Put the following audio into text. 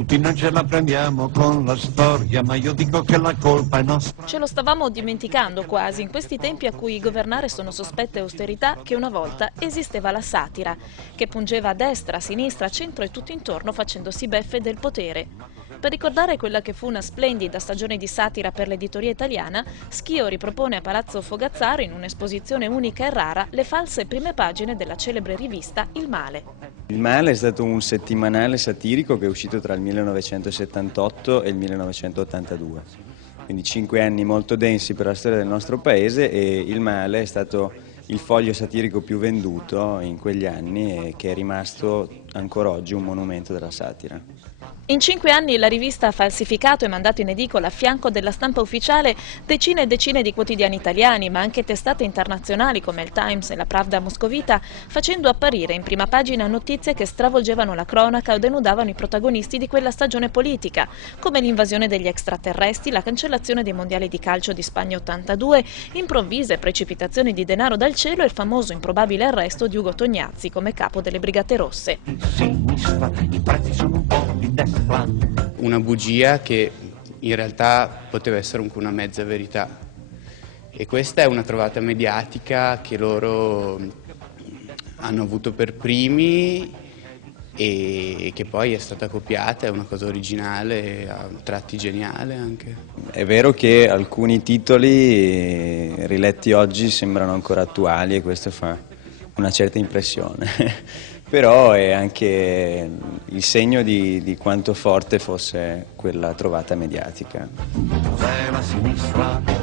Tutti noi ce la prendiamo con la storia, ma io dico che la colpa è nostra. Ce lo stavamo dimenticando quasi in questi tempi a cui governare sono sospette austerità che una volta esisteva la satira, che pungeva a destra, a sinistra, a centro e tutto intorno facendosi beffe del potere. Per ricordare quella che fu una splendida stagione di satira per l'editoria italiana, Schio ripropone a Palazzo Fogazzaro, in un'esposizione unica e rara, le false prime pagine della celebre rivista Il Male. Il Male è stato un settimanale satirico che è uscito tra il 1978 e il 1982, quindi 5 anni molto densi per la storia del nostro paese, e Il Male è stato il foglio satirico più venduto in quegli anni e che è rimasto ancora oggi un monumento della satira. In 5 anni la rivista ha falsificato e mandato in edicola a fianco della stampa ufficiale decine e decine di quotidiani italiani, ma anche testate internazionali come il Times e la Pravda moscovita, facendo apparire in prima pagina notizie che stravolgevano la cronaca o denudavano i protagonisti di quella stagione politica, come l'invasione degli extraterrestri, la cancellazione dei mondiali di calcio di Spagna 82, improvvise precipitazioni di denaro dal cielo e il famoso improbabile arresto di Ugo Tognazzi come capo delle Brigate Rosse. I prezzi sono un po' di destra. Una bugia che in realtà poteva essere anche una mezza verità, e questa è una trovata mediatica che loro hanno avuto per primi e che poi è stata copiata, è una cosa originale, a tratti geniale anche. È vero che alcuni titoli riletti oggi sembrano ancora attuali e questo fa una certa impressione. Però è anche il segno di quanto forte fosse quella trovata mediatica. Cos'è la sinistra?